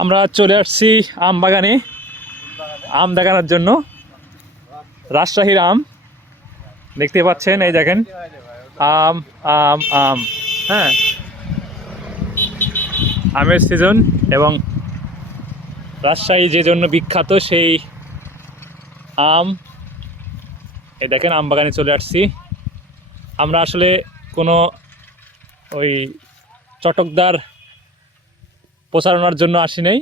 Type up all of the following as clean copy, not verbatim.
আমরা চলে আসছি আম বাগানে আম দেখানোর জন্য। রাজশাহীর আম দেখতে পাচ্ছেন, এই দেখেন আম আম আম। হ্যাঁ, আমের সিজন এবং রাজশাহী যে জন্য বিখ্যাত সেই আম। এই দেখেন আম বাগানে চলে আসছি। আমরা আসলে কোনো ওই চটকদার প্রচারণার জন্য আসি নাই,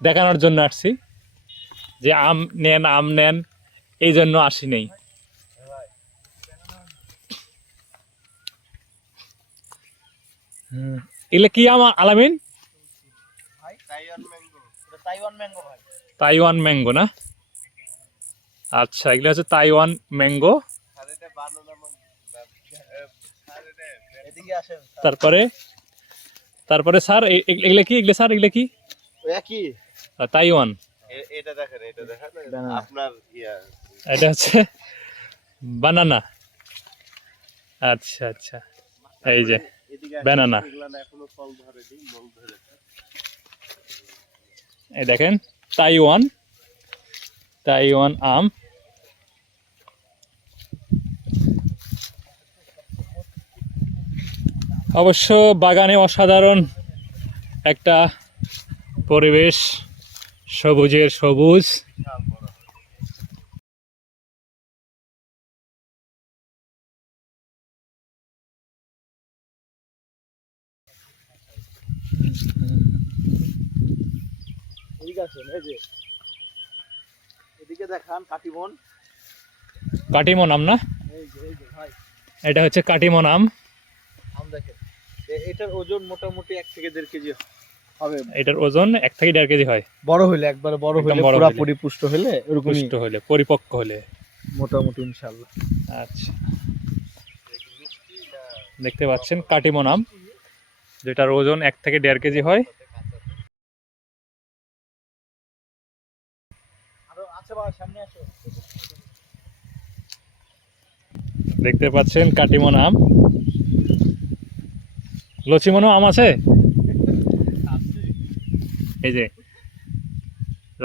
দেখানোর জন্য আসছি যে আম নেন আম নেন, এই জন্য আসি নাই। এগুলো কি আম আলামিন? তাইওয়ান ম্যাঙ্গো না? আচ্ছা, এগুলো হচ্ছে তাইওয়ান ম্যাঙ্গো। তারপরে তারপরে স্যার এগুলো কি? এগুলো স্যার এগুলো কি? তাইওয়ান। এটা হচ্ছে বানানা। আচ্ছা আচ্ছা, এই যে বানানা। এই দেখেন তাইওয়ান তাইওয়ান আম। অবশ্য বাগানে অসাধারণ একটা পরিবেশ, সবুজের সবুজ। কাটিমন আম না? এটা হচ্ছে কাটিমন আম। এটার ওজন মোটামুটি 1 থেকে 1.5 কেজি হবে। এটার ওজন 1 থেকে 1.5 কেজি হয়। বড় হইলে, একবারে বড় হইলে, পুরোপুরি পুষ্ট হইলে, পুষ্ট হলে, পরিপক্ক হলে মোটামুটি ইনশাআল্লাহ। আচ্ছা, দেখতে পাচ্ছেন কাটিমন আম, যেটার ওজন 1 থেকে 1.5 কেজি হয়। দেখতে পাচ্ছেন কাটিমন আম। লচিমনও আম আছে। এই যে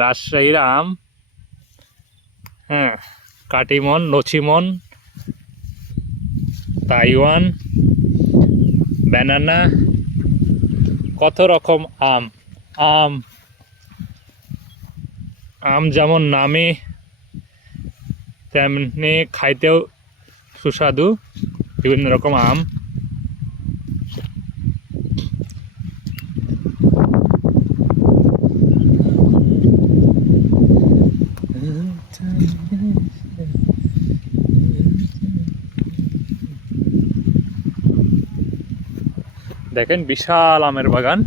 রাজশাহীর আম। হ্যাঁ, কাটিমন, লচিমন, তাইওয়ান, ব্যানানা, কত রকম আম। আম আম যেমন নামে তেমনি খাইতেও সুস্বাদু। বিভিন্ন রকম আম। দেখেন বিশাল আমের বাগান।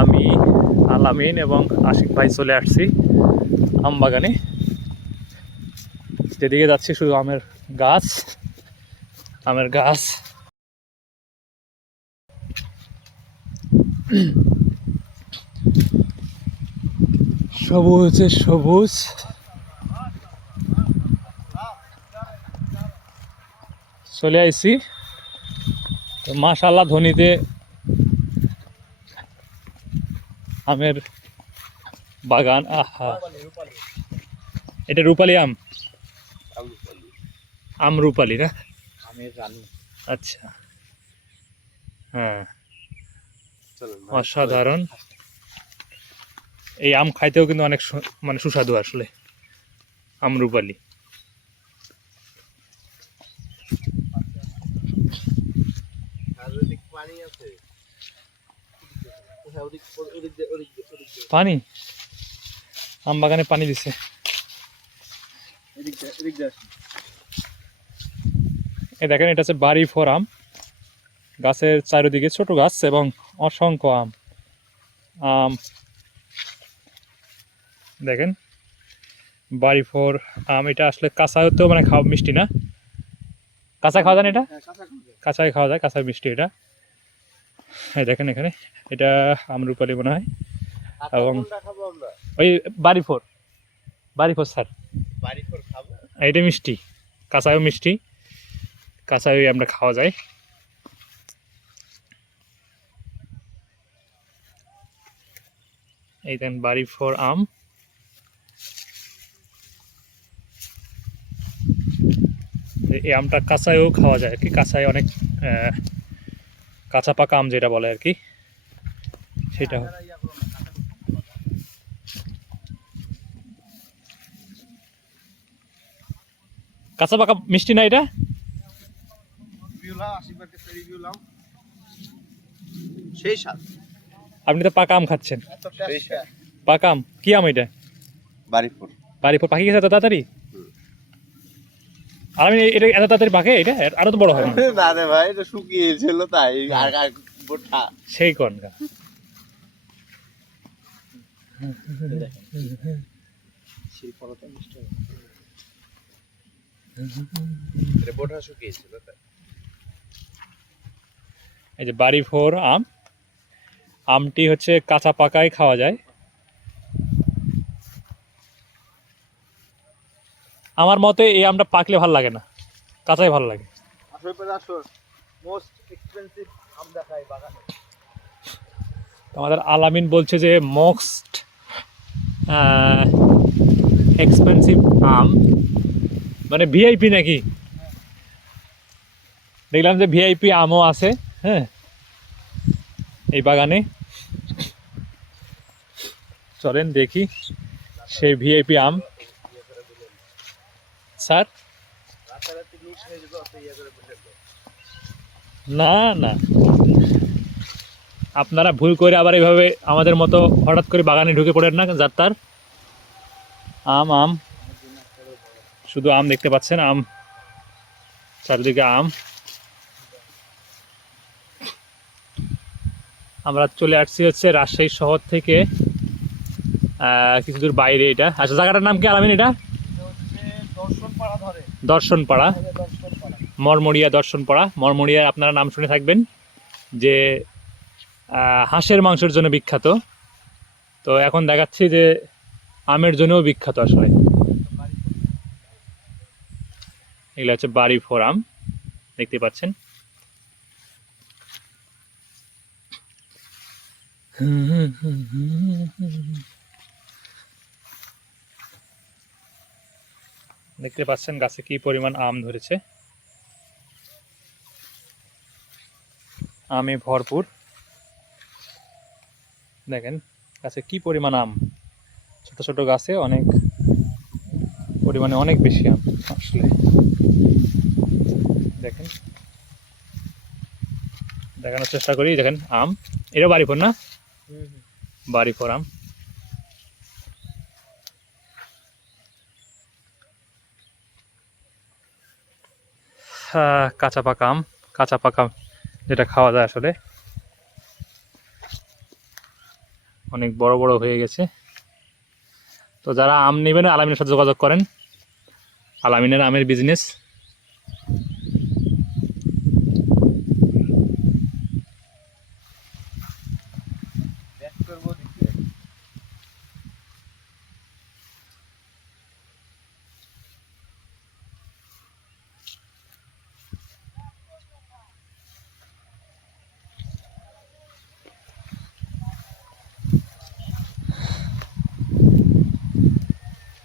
আমি আলামিন এবং আশিক ভাই চলে আসছি আম বাগানে। যেদিকে যাচ্ছি শুধু আমের গাছ, আমের গাছ। সবুজে সবুজ। চলে আইছি মাশাআল্লাহ ধনীতে আমের বাগান। আহা, এটা রূপালি আম। আম রূপালি না? আচ্ছা, হ্যাঁ, অসাধারণ। এই আম খাইতেও কিন্তু অনেক মানে সুস্বাদু আসলে, আম রূপালি। পানি, আম বাগানে পানি দিছে। এই দেখেন, এটা হচ্ছে বাড়ি ফোর আম। গাছের চারিদিকে ছোট গাছ এবং অসংখ্য আম। আম দেখেন বাড়ি ফোর আম। এটা আসলে কাঁচাতেও মানে খাওয়া মিষ্টি না? কাঁচা খাওয়া যায় না? এটা কাঁচাই খাওয়া যায়, কাঁচা মিষ্টি এটা। এই দেখেন এখানে, এটা আমরুপালি মনে হয়। এবং ওই বাড়ি ফোর, বাড়ি ফোর স্যার, এটা মিষ্টি, কাঁচাও মিষ্টি, কাঁচাই আমরা খাওয়া যায়। এই দেখেন বাড়ি ফোর আম। এই আমটা কাঁচায়ও খাওয়া যায় আর কি, কাঁচায় অনেক কাঁচা পাকা আম যেটা বলে আর কি, সেটা। কাঁচা পাকা মিষ্টি না এটা? সেই স্বাদ। আপনি তো পাকা আম খাচ্ছেন। পাকা আম কি আম এটা? বাড়িপুর। বাড়িপুর পাকি গেছে এত তাড়াতাড়ি? আর আমি এটা এত তাড়াতাড়ি পাকে? এটা আরো তো বড় হয়। না রে ভাই, এটা শুকিয়েছিল তাই। আর বোটা সেই কোন গা সেই ফলটা মিষ্টি হবে। এটা বোটা শুকিয়েছিল তাই। এই যে বাড়ি ফোর আম, আমটি হচ্ছে কাঁচা পাকায় খাওয়া যায়। আমার মতে এই আমটা পাকলে ভালো লাগে না, কাঁচাই ভালো লাগে। মোস্ট এক্সপেন্সিভ আম দেখাই বাগানে। আমাদের আলামিন বলছে যে মোস্ট এক্সপেন্সিভ আম, মানে ভিআইপি নাকি? দেখলাম যে ভিআইপি আমও আছে, হ্যাঁ, এই বাগানে। চলেন দেখি সেই ভিআইপি আম। স্যার না না, আপনারা ভুল করে আবার এইভাবে আমাদের মতো হঠাৎ করে বাগানে ঢুকে পড়েন না। যার তার আম আম, শুধু আম দেখতে পাচ্ছেন, আম, চারিদিকে আম। আমরা চলে আসছি হচ্ছে রাজশাহী শহর থেকে কিছু দূর বাইরে। এটা আচ্ছা, জায়গাটার নাম কি আলামিন? এটা দর্শনপাড়া, মরমরিয়া দর্শনপাড়া। মরমরিয়ার আপনারা নাম শুনে থাকবেন যে হাঁসের মাংসের জন্য বিখ্যাত। তো এখন দেখাচ্ছি যে আমের জন্যও বিখ্যাত আসলে। এগুলো হচ্ছে বাড়ি ফোর আম, দেখতে পাচ্ছেন। দেখতে পাচ্ছেন গাছে কি পরিমাণ আম ধরেছে, আমে ভরপুর। দেখেন গাছে কি পরিমাণ আম, ছোট ছোট গাছে অনেক পরিমাণে অনেক বেশি আম আসলে। দেখেন, দেখানোর চেষ্টা করি। দেখেন আম, এটা বাড়ি ফোর না? বাড়ি ফোর আম। কাঁচা পাকা আম, কাঁচা পাকা যেটা খাওয়া যায় আসলে। অনেক বড় বড় হয়ে গেছে। তো যারা আম নেবেন আলামিনের সাথে যোগাযোগ করেন, আলামিনের আমের বিজনেস।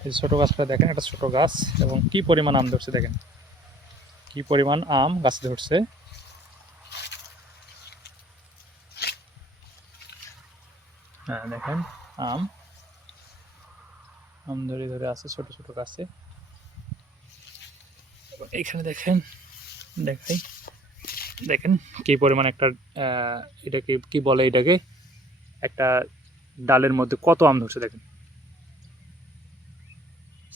এই ছোটো গাছটা দেখেন, একটা ছোট গাছ এবং কি পরিমাণ আম ধরছে। দেখেন কি পরিমাণ আম গাছে ধরছে। হ্যাঁ দেখেন আম, আম ধরে ধরে আছে ছোট ছোট গাছে। এইখানে দেখেন, দেখাই, দেখেন কি পরিমাণ একটা এটাকে কি বলে, এটাকে একটা ডালের মধ্যে কত আম ধরছে। দেখেন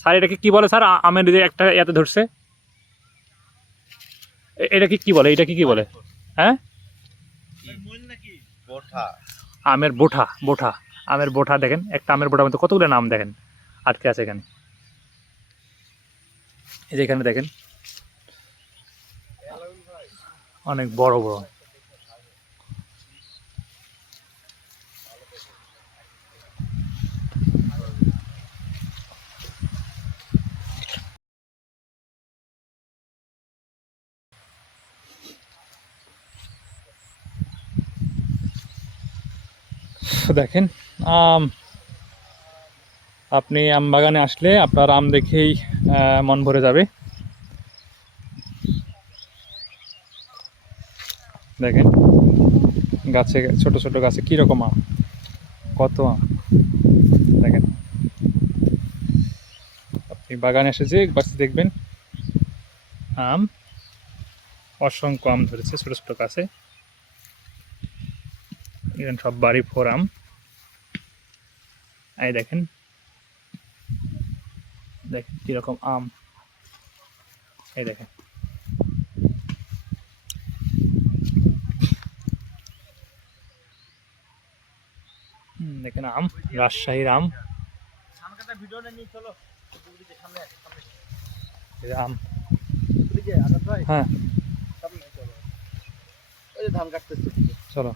স্যার, এটাকে কি বলে স্যার? আমের যে একটা এতে ধরছে, এটাকে কি বলে? এটাকে কি বলে? হ্যাঁ, আমের বোঠা, বোঠা, আমের বোঠা। দেখেন একটা আমের বোঠার মধ্যে কতগুলো নাম দেখেন আটকে আছে এখানে। এই যে এখানে দেখেন অনেক বড় বড়। দেখেন আম আপনি আম বাগানে আসলে আপনার আম দেখেই মন ভরে যাবে। দেখেন গাছে, ছোট ছোট গাছে কীরকম আম, কত আম দেখেন। আপনি বাগানে এসে যে গাছ দেখবেন আম, অসংখ্য আম ধরেছে ছোট ছোট গাছে। এখানে সব বাড়ি ফোর আম। এই দেখেন, দেখেন কিরকম আম, এই দেখেন। দেখেন আম, রাজশাহীর আম, এই যে আম। হ্যাঁ ওই যে ধান কাটতেছে। চলো।